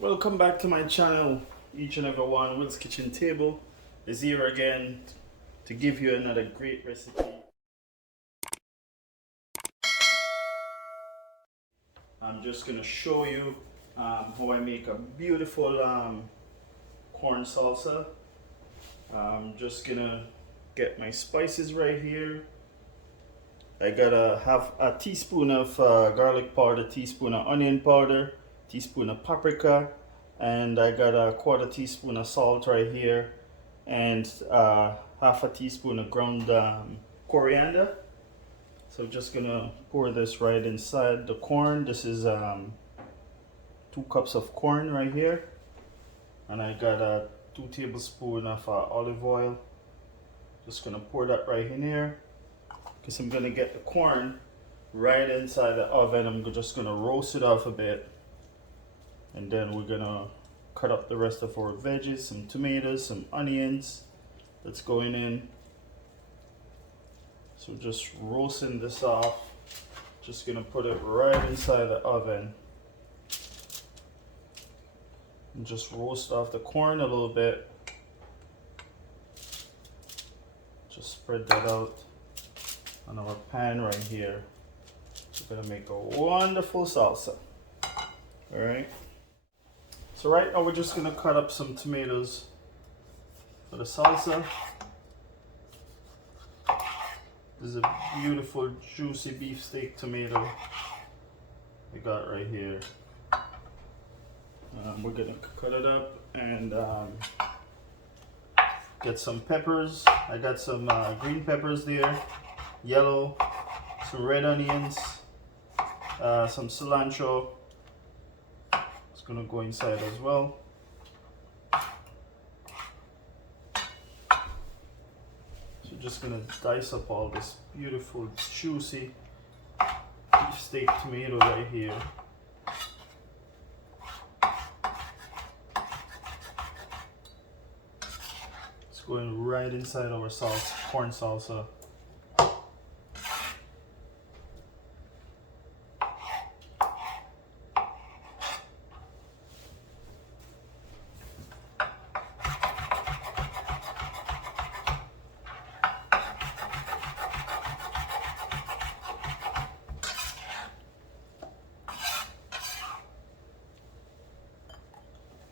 Welcome back to my channel. Each and every one. Will's Kitchen Table is here again to give you another great recipe. I'm just gonna show you how I make a beautiful corn salsa. I'm just gonna get my spices right here. I got a teaspoon of garlic powder, teaspoon of onion powder, teaspoon of paprika, and I got a quarter teaspoon of salt right here, and half a teaspoon of ground coriander. So I'm just gonna pour this right inside the corn. This is 2 cups of corn right here, and I got 2 tablespoons of olive oil. Just gonna pour that right in here because I'm gonna get the corn right inside the oven. I'm just gonna roast it off a bit, and then we're gonna cut up the rest of our veggies, some tomatoes, some onions that's going in. So just roasting this off. Just gonna put it right inside the oven and just roast off the corn a little bit. Just spread that out on our pan right here. We're gonna make a wonderful salsa. All right. So right now we're just gonna cut up some tomatoes for the salsa. This is a beautiful juicy beefsteak tomato we got right here. We're gonna cut it up and get some peppers. I got some green peppers there, yellow, some red onions, some cilantro. It's gonna go inside as well. So just gonna dice up all this beautiful juicy beef steak tomato right here. It's going right inside our corn salsa.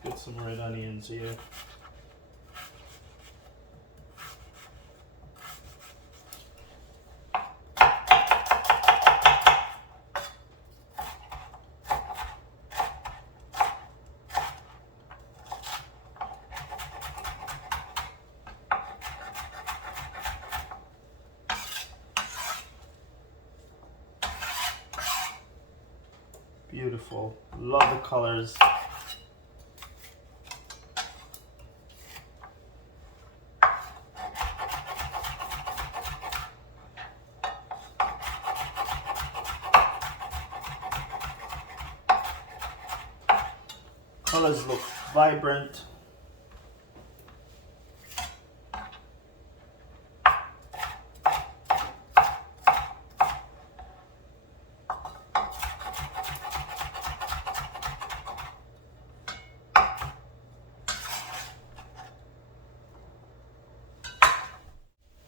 Get some red onions here. Beautiful. Love the colors. Colors look vibrant.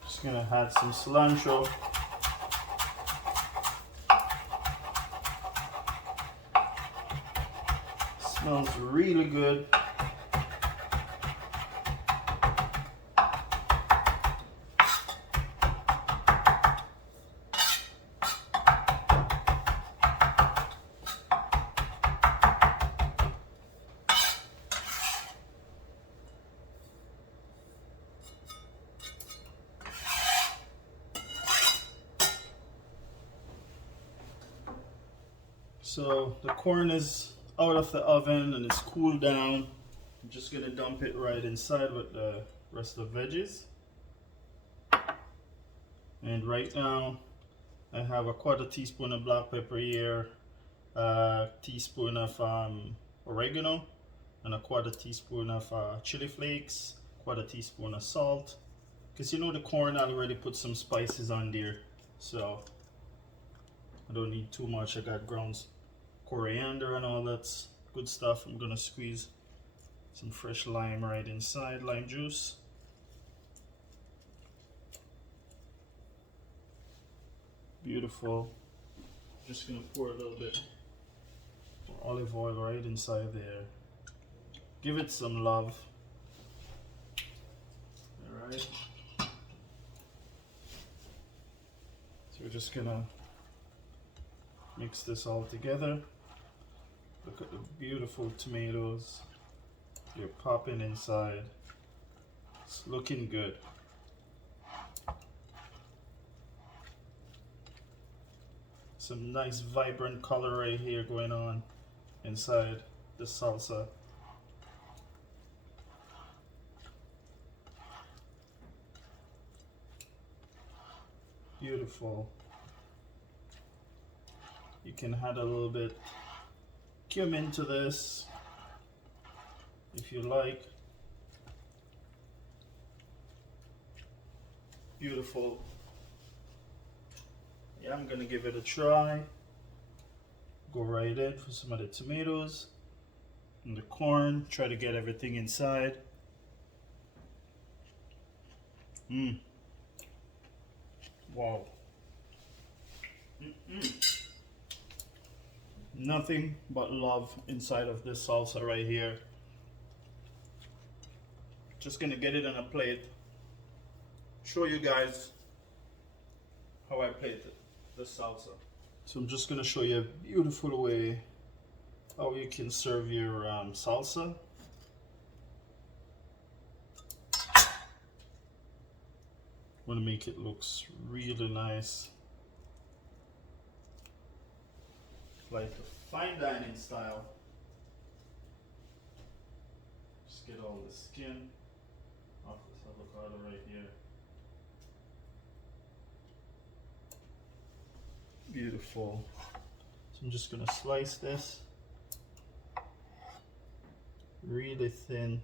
Just gonna add some cilantro. Smells really good. So the corn is out of the oven and it's cooled down. I'm just gonna dump it right inside with the rest of the veggies. And right now I have a quarter teaspoon of black pepper here, a teaspoon of oregano, and a quarter teaspoon of chili flakes, quarter teaspoon of salt. Because you know the corn I already put some spices on there, so I don't need too much. I got ground coriander and all that Good stuff. I'm gonna squeeze some fresh lime right inside, lime juice. Beautiful. Just gonna pour a little bit of olive oil right inside there. Give it some love. Alright. So we're just gonna mix this all together. Look at the beautiful tomatoes. They're popping inside. It's looking good. Some nice vibrant color right here going on inside the salsa. Beautiful. You can add a little bit cumin to this if you like. Beautiful. Yeah, I'm gonna give it a try. Go right in for some of the tomatoes and the corn. Try to get everything inside. Wow. Nothing but love inside of this salsa right here. Just gonna get it on a plate. Show you guys how I plate the salsa. So I'm just gonna show you a beautiful way how you can serve your salsa. Want to make it looks really nice, like a fine dining style. Just get all the skin off this avocado right here. Beautiful. So I'm just gonna slice this really thin.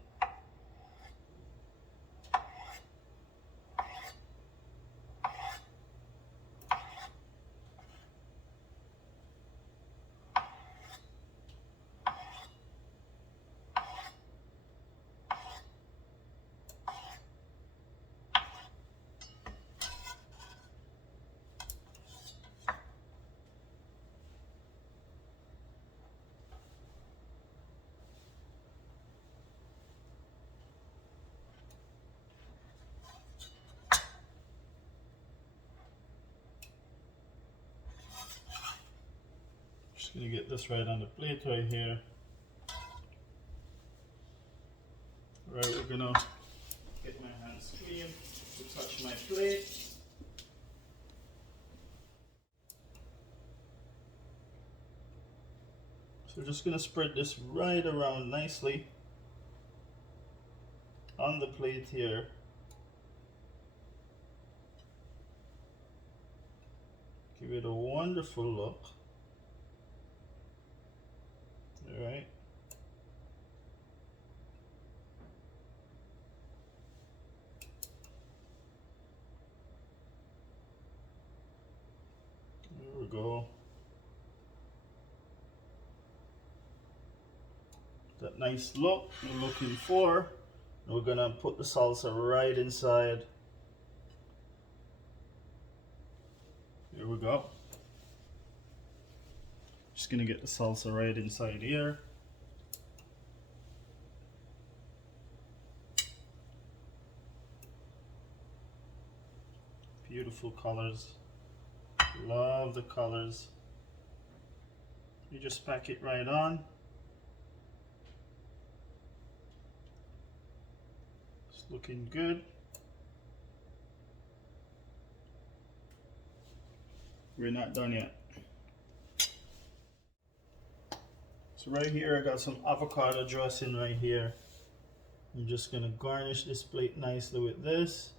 Just gonna get this right on the plate right here. Right, we're gonna get my hands clean to touch my plate. So we're just gonna spread this right around nicely on the plate here. Give it a wonderful look. All right. There we go. That nice look we're looking for. We're gonna put the salsa right inside. Here we go. Just gonna get the salsa right inside here. Beautiful colors. Love the colors. You just pack it right on. It's looking good. We're not done yet. So right here I got some avocado dressing right here. I'm just gonna garnish this plate nicely with this.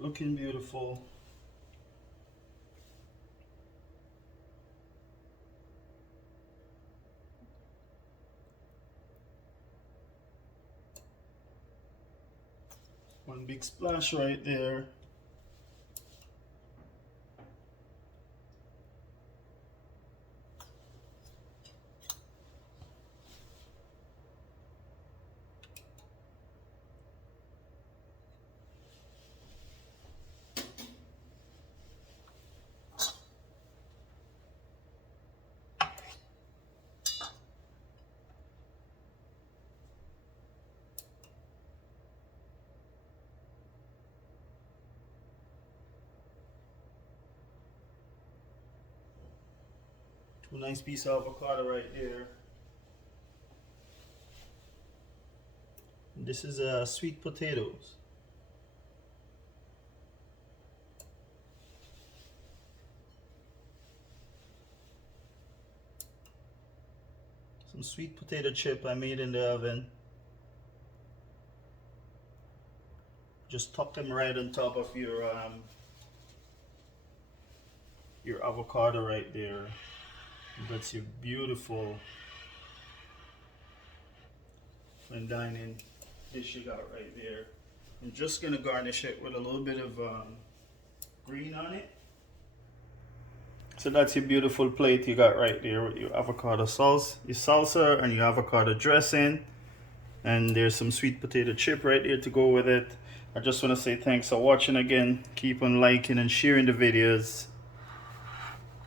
Looking beautiful. One big splash right there. A nice piece of avocado right there. This is sweet potatoes. Some sweet potato chip I made in the oven. Just tuck them right on top of your avocado right there. That's your beautiful fine dining dish you got right there. I'm just gonna garnish it with a little bit of green on it. So that's your beautiful plate you got right there with your avocado sauce, your salsa, and your avocado dressing. And there's some sweet potato chip right there to go with it. I just want to say thanks for watching again. Keep on liking and sharing the videos.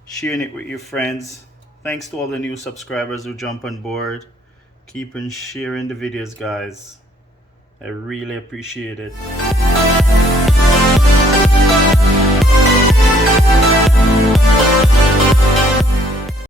Sharing it with your friends. Thanks to all the new subscribers who jump on board. Keep on sharing the videos, guys. I really appreciate it.